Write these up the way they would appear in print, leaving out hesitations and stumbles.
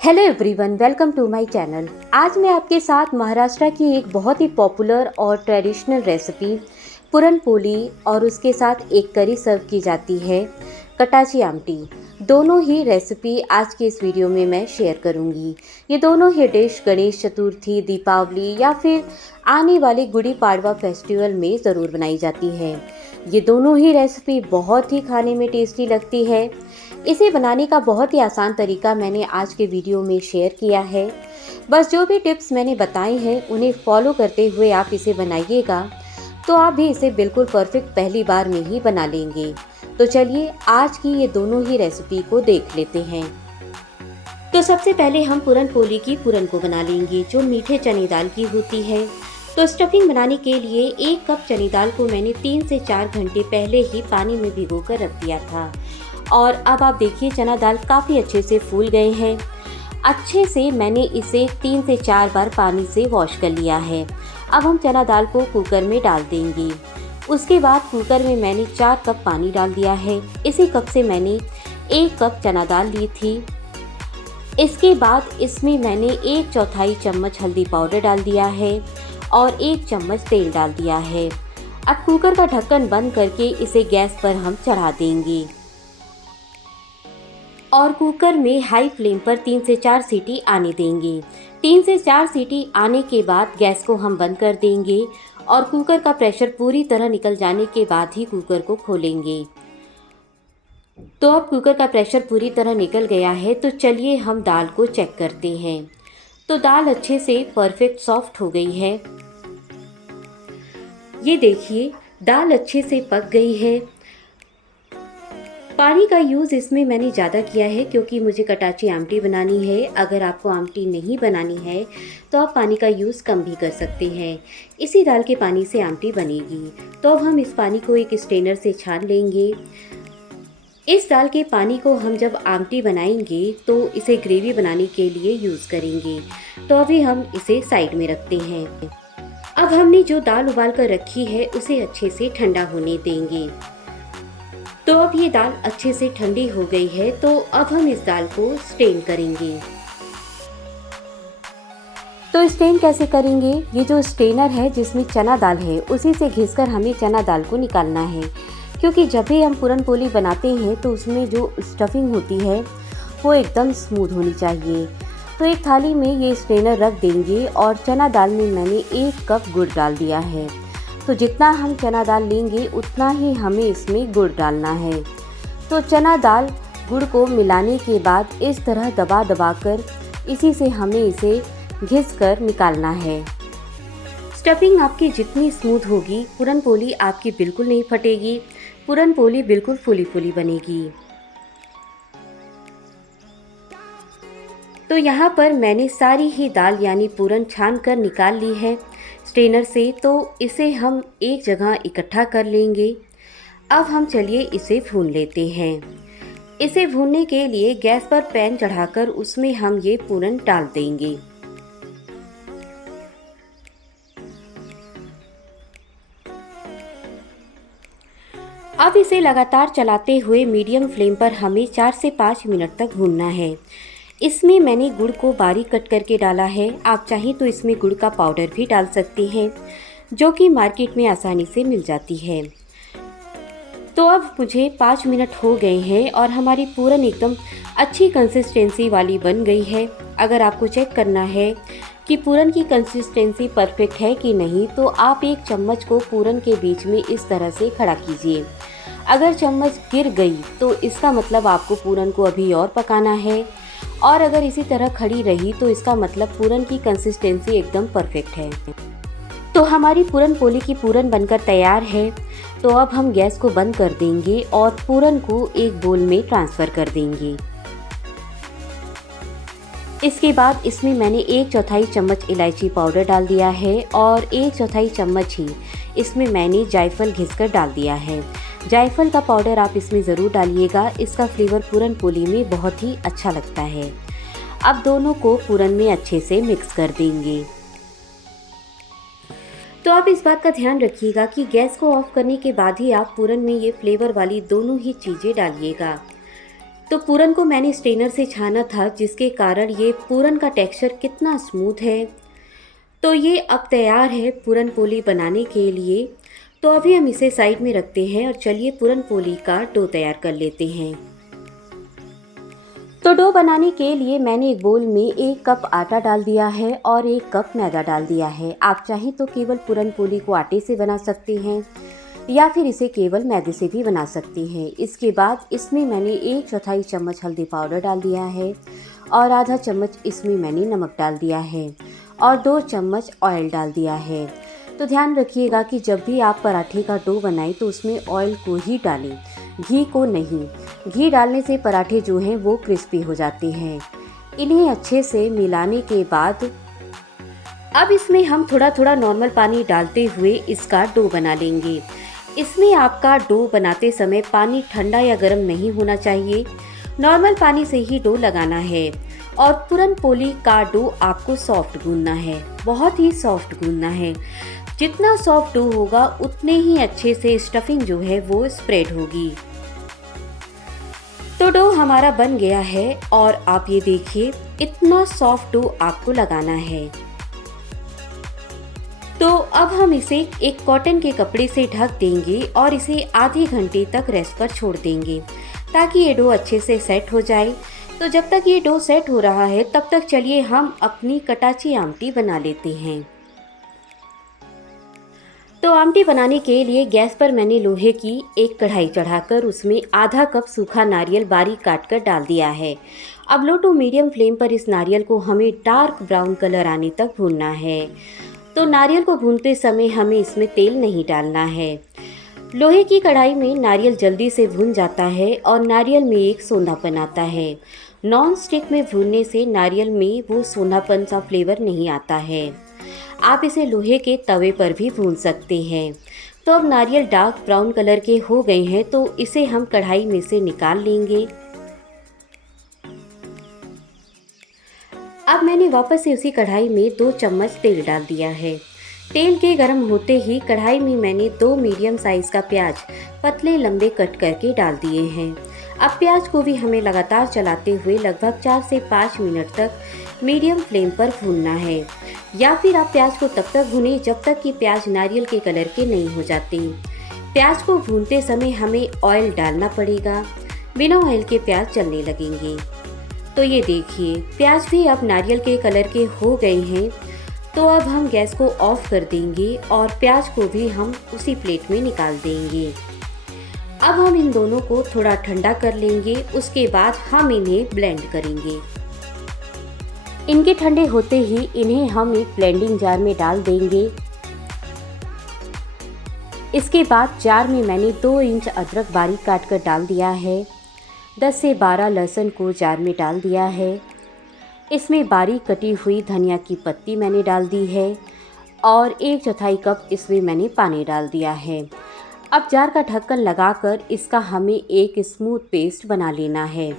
Hello everyone, welcome to my channel. आज मैं आपके साथ महाराष्ट्र की एक बहुत ही पॉपुलर और ट्रेडिशनल रेसिपी पुरन पोली और उसके साथ एक करी सर्व की जाती है, कटाची आमटी। दोनों ही रेसिपी आज के इस वीडियो में मैं शेयर करूंगी। ये दोनों ही डिश गणेश चतुर्थी, दीपावली या फिर आने वाले गुड़ी पाड़वा फेस्टिवल में ज़रूर बनाई जाती है। ये दोनों ही रेसिपी बहुत ही खाने में टेस्टी लगती है। इसे बनाने का बहुत ही आसान तरीका मैंने आज के वीडियो में शेयर किया है। बस जो भी टिप्स मैंने बताए हैं उन्हें फॉलो करते हुए आप इसे बनाइएगा तो आप भी इसे बिल्कुल परफेक्ट पहली बार में ही बना लेंगे। तो चलिए आज की ये दोनों ही रेसिपी को देख लेते हैं। तो सबसे पहले हम पुरन पोली की पुरन को बना लेंगे, जो मीठे चने दाल की होती है। तो स्टफिंग बनाने के लिए 1 कप चने दाल को मैंने 3 से 4 घंटे पहले ही पानी में भिगोकर रख दिया था। और अब आप देखिए चना दाल काफ़ी अच्छे से फूल गए हैं। अच्छे से मैंने इसे 3 से 4 बार पानी से वॉश कर लिया है। अब हम चना दाल को कुकर में डाल देंगे। उसके बाद कुकर में मैंने 4 कप पानी डाल दिया है। इसी कप से मैंने 1 कप चना दाल ली थी। इसके बाद इसमें मैंने 1/4 चम्मच हल्दी पाउडर डाल दिया है और 1 चम्मच तेल डाल दिया है। अब कुकर का ढक्कन बंद करके इसे गैस पर हम चढ़ा देंगे और कुकर में हाई फ्लेम पर 3 से 4 सीटी आने देंगे। 3 से 4 सीटी आने के बाद गैस को हम बंद कर देंगे और कुकर का प्रेशर पूरी तरह निकल जाने के बाद ही कुकर को खोलेंगे। तो अब कुकर का प्रेशर पूरी तरह निकल गया है। तो चलिए हम दाल को चेक करते हैं। तो दाल अच्छे से परफेक्ट सॉफ्ट हो गई है। ये देखिए दाल अच्छे से पक गई है। पानी का यूज़ इसमें मैंने ज़्यादा किया है क्योंकि मुझे कटाची आमटी बनानी है। अगर आपको आमटी नहीं बनानी है तो आप पानी का यूज़ कम भी कर सकते हैं। इसी दाल के पानी से आमटी बनेगी। तो अब हम इस पानी को एक स्ट्रेनर से छान लेंगे। इस दाल के पानी को हम जब आमटी बनाएंगे तो इसे ग्रेवी बनाने के लिए यूज़ करेंगे। तो अभी हम इसे साइड में रखते हैं। अब हमने जो दाल उबाल कर रखी है उसे अच्छे से ठंडा होने देंगे। तो अब ये दाल अच्छे से ठंडी हो गई है। तो अब हम इस दाल को स्टेन करेंगे। तो स्टेन कैसे करेंगे? ये जो स्टेनर है जिसमें चना दाल है उसी से घिसकर हमें चना दाल को निकालना है, क्योंकि जब भी हम पुरन पोली बनाते हैं तो उसमें जो स्टफिंग होती है वो एकदम स्मूथ होनी चाहिए। तो एक थाली में ये स्ट्रेनर रख देंगे और चना दाल में मैंने 1 कप गुड़ डाल दिया है। तो जितना हम चना दाल लेंगे उतना ही हमें इसमें गुड़ डालना है। तो चना दाल गुड़ को मिलाने के बाद इस तरह दबा दबा कर इसी से हमें इसे घिस कर निकालना है। स्टफिंग आपकी जितनी स्मूथ होगी पुरन पोली आपकी बिल्कुल नहीं फटेगी। पुरन पोली बिल्कुल फूली फूली बनेगी। तो यहाँ पर मैंने सारी ही दाल यानी पूरन छान कर निकाल ली है स्ट्रेनर से। तो इसे हम एक जगह इकट्ठा कर लेंगे। अब हम चलिए इसे भून लेते हैं। इसे भूनने के लिए गैस पर पैन चढ़ाकर उसमें हम ये पूरन डाल देंगे। अब इसे लगातार चलाते हुए मीडियम फ्लेम पर हमें 4 से 5 मिनट तक भूनना है। इसमें मैंने गुड़ को बारीक कट करके डाला है। आप चाहें तो इसमें गुड़ का पाउडर भी डाल सकते हैं, जो कि मार्केट में आसानी से मिल जाती है। तो अब मुझे 5 मिनट हो गए हैं और हमारी पूरन एकदम अच्छी कंसिस्टेंसी वाली बन गई है। अगर आपको चेक करना है कि पूरन की कंसिस्टेंसी परफेक्ट है कि नहीं, तो आप 1 चम्मच को पूरन के बीच में इस तरह से खड़ा कीजिए। अगर चम्मच गिर गई तो इसका मतलब आपको पूरन को अभी और पकाना है, और अगर इसी तरह खड़ी रही तो इसका मतलब पूरन की कंसिस्टेंसी एकदम परफेक्ट है। तो हमारी पुरन पोली की पूरन बनकर तैयार है। तो अब हम गैस को बंद कर देंगे और पूरन को एक बोल में ट्रांसफ़र कर देंगे। इसके बाद इसमें मैंने 1/4 चम्मच इलायची पाउडर डाल दिया है और 1/4 चम्मच ही इसमें मैंने जायफल घिसकर डाल दिया है। जायफल का पाउडर आप इसमें ज़रूर डालिएगा, इसका फ्लेवर पूरन पोली में बहुत ही अच्छा लगता है। अब दोनों को पूरन में अच्छे से मिक्स कर देंगे। तो आप इस बात का ध्यान रखिएगा कि गैस को ऑफ करने के बाद ही आप पूरन में ये फ्लेवर वाली दोनों ही चीज़ें डालिएगा। तो पूरन को मैंने स्ट्रेनर से छाना था, जिसके कारण ये पूरन का टेक्सचर कितना स्मूथ है। तो ये अब तैयार है पूरन पोली बनाने के लिए। तो अभी हम इसे साइड में रखते हैं और चलिए पूरन पोली का डो तैयार कर लेते हैं। तो डो बनाने के लिए मैंने एक बोल में 1 कप आटा डाल दिया है और 1 कप मैदा डाल दिया है। आप चाहें तो केवल पूरन पोली को आटे से बना सकते हैं या फिर इसे केवल मैदे से भी बना सकते हैं। इसके बाद इसमें मैंने 1/4 चम्मच हल्दी पाउडर डाल दिया है और आधा चम्मच इसमें मैंने नमक डाल दिया है और 2 चम्मच ऑयल डाल दिया है। तो ध्यान रखिएगा कि जब भी आप पराठे का डो बनाएं तो उसमें ऑयल को ही डालें, घी को नहीं। घी डालने से पराठे जो हैं वो क्रिस्पी हो जाते हैं। इन्हें अच्छे से मिलाने के बाद अब इसमें हम थोड़ा थोड़ा नॉर्मल पानी डालते हुए इसका डो बना लेंगे। इसमें आपका डो बनाते समय पानी ठंडा या गर्म नहीं होना चाहिए, नॉर्मल पानी से ही डो लगाना है। और पूरन पोली का डो आपको सॉफ्ट गूंदना है, बहुत ही सॉफ्ट गूंदना है। जितना सॉफ्ट डो होगा उतने ही अच्छे से स्टफिंग जो है वो स्प्रेड होगी। तो डो हमारा बन गया है और आप ये देखिए इतना सॉफ्ट डो आपको लगाना है। तो अब हम इसे एक कॉटन के कपड़े से ढक देंगे और इसे आधे घंटे तक रेस्ट पर छोड़ देंगे ताकि ये डो अच्छे से सेट हो जाए। तो जब तक ये डो सेट हो रहा है तब तक चलिए हम अपनी कटाची आमटी बना लेते हैं। तो आमटी बनाने के लिए गैस पर मैंने लोहे की एक कढ़ाई चढ़ाकर उसमें आधा कप सूखा नारियल बारीक काटकर डाल दिया है। अब लो टू मीडियम फ्लेम पर इस नारियल को हमें डार्क ब्राउन कलर आने तक भूनना है। तो नारियल को भूनते समय हमें इसमें तेल नहीं डालना है। लोहे की कढ़ाई में नारियल जल्दी से भून जाता है और नारियल में एक सोंधापन आता है। नॉन स्टिक में भूनने से नारियल में वो सोंधापन सा फ्लेवर नहीं आता है। आप इसे लोहे के तवे पर भी भून सकते हैं। तो अब नारियल डार्क ब्राउन कलर के हो गए हैं तो इसे हम कढ़ाई में से निकाल लेंगे। अब मैंने वापस से उसी कढ़ाई में 2 चम्मच तेल डाल दिया है। तेल के गर्म होते ही कढ़ाई में मैंने 2 मीडियम साइज़ का प्याज पतले लंबे कट करके डाल दिए हैं। अब प्याज को भी हमें लगातार चलाते हुए लगभग 4 से 5 मिनट तक मीडियम फ्लेम पर भूनना है, या फिर आप प्याज को तब तक भूनें जब तक कि प्याज नारियल के कलर के नहीं हो जाते। प्याज को भूनते समय हमें ऑयल डालना पड़ेगा, बिना ऑयल के प्याज जलने लगेंगे। तो ये देखिए प्याज भी अब नारियल के कलर के हो गए हैं। तो अब हम गैस को ऑफ कर देंगे और प्याज को भी हम उसी प्लेट में निकाल देंगे। अब हम इन दोनों को थोड़ा ठंडा कर लेंगे, उसके बाद हम इन्हें ब्लेंड करेंगे। इनके ठंडे होते ही इन्हें हम एक ब्लेंडिंग जार में डाल देंगे। इसके बाद जार में मैंने 2 इंच अदरक बारीक काट कर डाल दिया है। 10 से 12 लहसुन को जार में डाल दिया है। इसमें बारीक कटी हुई धनिया की पत्ती मैंने डाल दी है और 1/4 कप इसमें मैंने पानी डाल दिया है। अब जार का ढक्कन लगाकर इसका हमें एक स्मूथ पेस्ट बना लेना है।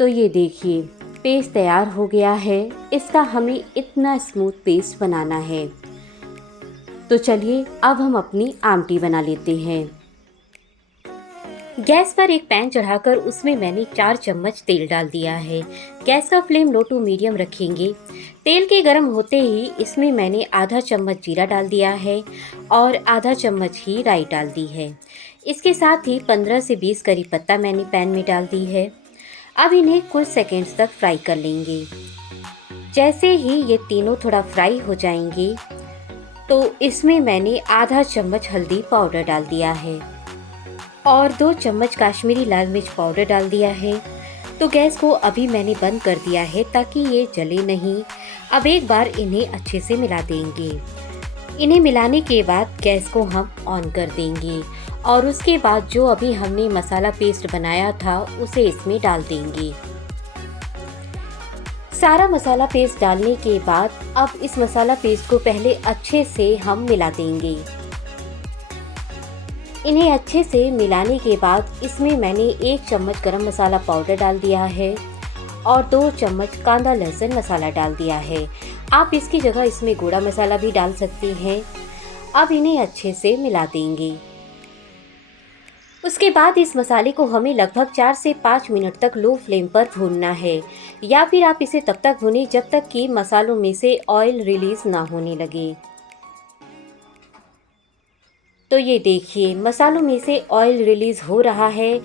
तो ये देखिए पेस्ट तैयार हो गया है। इसका हमें इतना स्मूथ पेस्ट बनाना है। तो चलिए अब हम अपनी आमटी बना लेते हैं। गैस पर एक पैन चढ़ाकर उसमें मैंने 4 चम्मच तेल डाल दिया है। गैस का फ्लेम लो टू मीडियम रखेंगे। तेल के गर्म होते ही इसमें मैंने आधा चम्मच जीरा डाल दिया है और आधा चम्मच ही राई डाल दी है। इसके साथ ही 15 से 20 करी पत्ता मैंने पैन में डाल दी है। अब इन्हें कुछ सेकंड्स तक फ्राई कर लेंगे। जैसे ही ये तीनों थोड़ा फ्राई हो जाएंगे तो इसमें मैंने आधा चम्मच हल्दी पाउडर डाल दिया है और 2 चम्मच काश्मीरी लाल मिर्च पाउडर डाल दिया है। तो गैस को अभी मैंने बंद कर दिया है ताकि ये जले नहीं। अब एक बार इन्हें अच्छे से मिला देंगे। इन्हें मिलाने के बाद गैस को हम ऑन कर देंगे और उसके बाद जो अभी हमने मसाला पेस्ट बनाया था उसे इसमें डाल देंगे। सारा मसाला पेस्ट डालने के बाद अब इस मसाला पेस्ट को पहले अच्छे से हम मिला देंगे। इन्हें अच्छे से मिलाने के बाद इसमें मैंने 1 चम्मच गरम मसाला पाउडर डाल दिया है और 2 चम्मच कांदा लहसुन मसाला डाल दिया है। आप इसकी जगह इसमें गोड़ा मसाला भी डाल सकते हैं। अब इन्हें अच्छे से मिला देंगे। उसके बाद इस मसाले को हमें लगभग 4 से 5 मिनट तक लो फ्लेम पर भूनना है, या फिर आप इसे तब तक भूनें जब तक कि मसालों में से ऑयल रिलीज़ ना होने लगे। तो ये देखिए, मसालों में से ऑयल रिलीज़ हो रहा है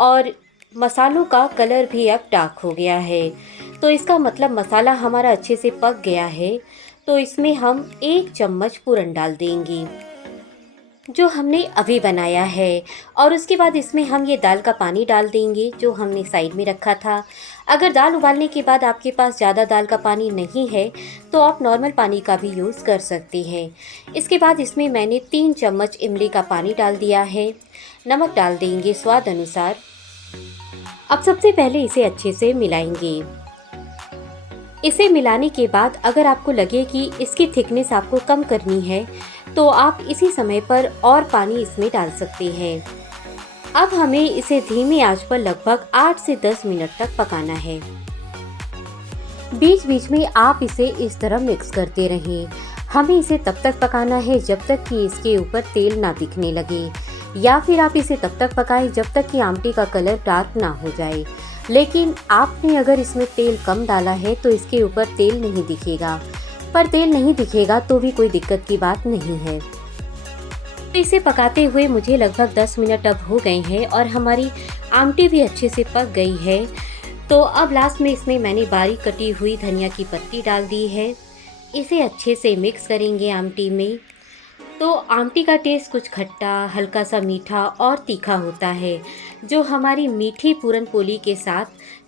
और मसालों का कलर भी अब डार्क हो गया है। तो इसका मतलब मसाला हमारा अच्छे से पक गया है। तो इसमें हम 1 चम्मच पूरन डाल देंगे जो हमने अभी बनाया है, और उसके बाद इसमें हम ये दाल का पानी डाल देंगे जो हमने साइड में रखा था। अगर दाल उबालने के बाद आपके पास ज़्यादा दाल का पानी नहीं है तो आप नॉर्मल पानी का भी यूज़ कर सकते हैं। इसके बाद इसमें मैंने 3 चम्मच इमली का पानी डाल दिया है। नमक डाल देंगे स्वाद अनुसार। अब सबसे पहले इसे अच्छे से मिलाएंगे। इसे मिलाने के बाद अगर आपको लगे कि इसकी थिकनेस आपको कम करनी है तो आप इसी समय पर और पानी इसमें डाल सकते हैं। अब हमें इसे धीमी आंच पर लगभग 8 से 10 मिनट तक पकाना है। बीच बीच में आप इसे इस तरह मिक्स करते रहें। हमें इसे तब तक पकाना है जब तक कि इसके ऊपर तेल ना दिखने लगे, या फिर आप इसे तब तक पकाएं जब तक कि आमटी का कलर डार्क ना हो जाए। लेकिन आपने अगर इसमें तेल कम डाला है तो इसके ऊपर तेल नहीं दिखेगा, पर तेल नहीं दिखेगा तो भी कोई दिक्कत की बात नहीं है। तो इसे पकाते हुए मुझे लगभग 10 मिनट अब हो गए हैं और हमारी आमटी भी अच्छे से पक गई है। तो अब लास्ट में इसमें मैंने बारीक कटी हुई धनिया की पत्ती डाल दी है। इसे अच्छे से मिक्स करेंगे आमटी में। तो आमटी का टेस्ट कुछ खट्टा, हल्का सा मीठा और तीखा होता है, जो हमारी मीठी पूरन पोली के साथ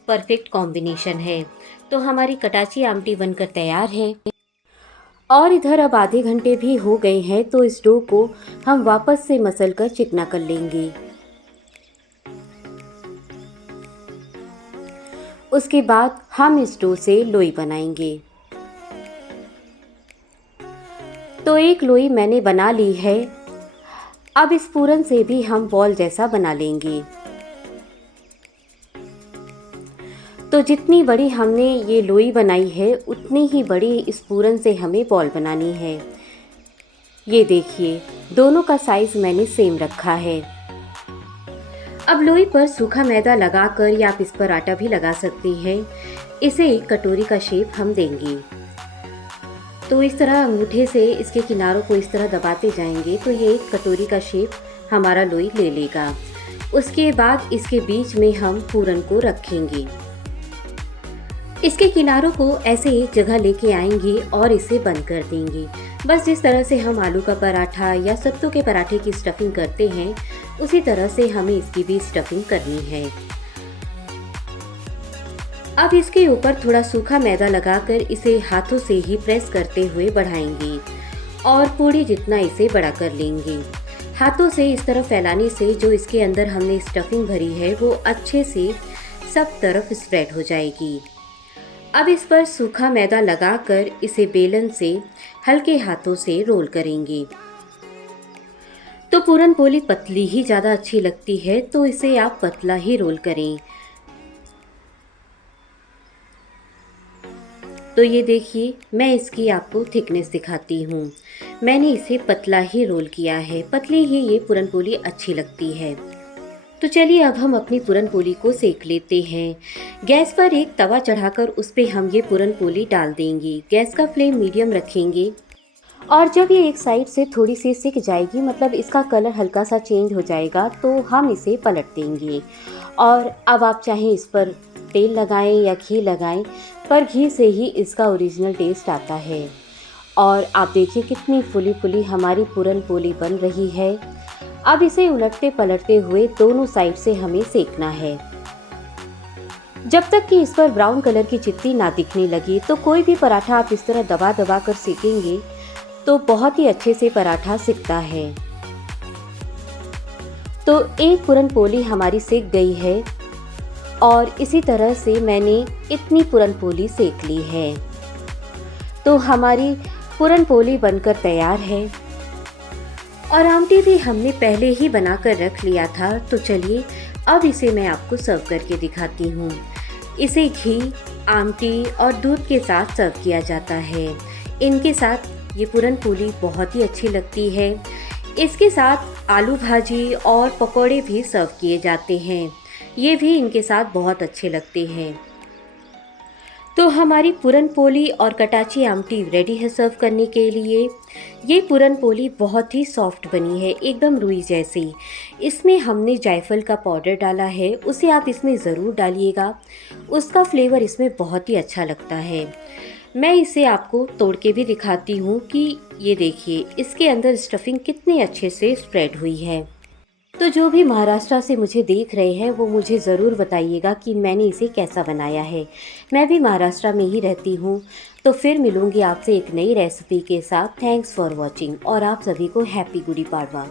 परफेक्ट कॉम्बिनेशन है। तो हमारी कटाची आमटी बनकर तैयार है। और इधर अब आधे घंटे भी हो गए हैं तो इस डो को हम वापस से मसल कर चिकना कर लेंगे। उसके बाद हम इस डो से लोई बनाएंगे। तो एक लोई मैंने बना ली है। अब इस पूरन से भी हम बॉल जैसा बना लेंगे। तो जितनी बड़ी हमने ये लोई बनाई है उतनी ही बड़ी इस पूरन से हमें बॉल बनानी है। ये देखिए, दोनों का साइज़ मैंने सेम रखा है। अब लोई पर सूखा मैदा लगाकर या आप इस पर आटा भी लगा सकते हैं। इसे एक कटोरी का शेप हम देंगे। तो इस तरह अंगूठे से इसके किनारों को इस तरह दबाते जाएंगे तो ये एक कटोरी का शेप हमारा लोई ले लेगा। उसके बाद इसके बीच में हम पूरन को रखेंगे। इसके किनारों को ऐसे एक जगह लेके आएंगे और इसे बंद कर देंगे। बस जिस तरह से हम आलू का पराठा या सत्तू के पराठे की स्टफिंग करते हैं उसी तरह से हमें इसकी भी स्टफिंग करनी है। अब इसके ऊपर थोड़ा सूखा मैदा लगाकर इसे हाथों से ही प्रेस करते हुए बढ़ाएंगे और पूरी जितना इसे बड़ा कर लेंगे। हाथों से इस तरह फैलाने से जो इसके अंदर हमने स्टफिंग भरी है वो अच्छे से सब तरफ स्प्रेड हो जाएगी। अब इस पर सूखा मैदा लगाकर इसे बेलन से हल्के हाथों से रोल करेंगे। तो पूरन पोली पतली ही ज़्यादा अच्छी लगती है तो इसे आप पतला ही रोल करें। तो ये देखिए, मैं इसकी आपको थिकनेस दिखाती हूँ। मैंने इसे पतला ही रोल किया है, पतली ही ये पूरन पोली अच्छी लगती है। तो चलिए अब हम अपनी पूरन पोली को सेक लेते हैं। गैस पर एक तवा चढ़ाकर उस पर हम ये पूरन पोली डाल देंगे। गैस का फ्लेम मीडियम रखेंगे और जब ये एक साइड से थोड़ी सी सिक जाएगी, मतलब इसका कलर हल्का सा चेंज हो जाएगा, तो हम इसे पलट देंगे। और अब आप चाहें इस पर तेल लगाएं या घी लगाएं, पर घी से ही इसका ओरिजिनल टेस्ट आता है। और आप देखिए कितनी फुली फुली हमारी पूरन पोली बन रही है। अब इसे उलटते पलटते हुए दोनों साइड से हमें सेकना है जब तक कि इस पर ब्राउन कलर की चित्ती ना दिखने लगी। तो कोई भी पराठा आप इस तरह दबा दबा कर सेकेंगे तो बहुत ही अच्छे से पराठा सिकता है। तो एक पूरन पोली हमारी सिक गई है और इसी तरह से मैंने इतनी पूरन पोली सेक ली है। तो हमारी पूरन पोली बनकर तैयार है और आमटी भी हमने पहले ही बनाकर रख लिया था। तो चलिए अब इसे मैं आपको सर्व करके दिखाती हूँ। इसे घी, आमटी और दूध के साथ सर्व किया जाता है। इनके साथ ये पूरन पोली बहुत ही अच्छी लगती है। इसके साथ आलू भाजी और पकौड़े भी सर्व किए जाते हैं। ये भी इनके साथ बहुत अच्छे लगते हैं। तो हमारी पूरन पोली और कटाची आमटी रेडी है सर्व करने के लिए। ये पूरन पोली बहुत ही सॉफ्ट बनी है, एकदम रुई जैसी। इसमें हमने जायफल का पाउडर डाला है, उसे आप इसमें ज़रूर डालिएगा। उसका फ्लेवर इसमें बहुत ही अच्छा लगता है। मैं इसे आपको तोड़ के भी दिखाती हूँ कि ये देखिए इसके अंदर स्टफिंग कितने अच्छे से स्प्रेड हुई है। तो जो भी महाराष्ट्र से मुझे देख रहे हैं वो मुझे ज़रूर बताइएगा कि मैंने इसे कैसा बनाया है। मैं भी महाराष्ट्र में ही रहती हूँ। तो फिर मिलूँगी आपसे एक नई रेसिपी के साथ। थैंक्स फॉर वॉचिंग और आप सभी को हैप्पी गुड़ी पाड़वा।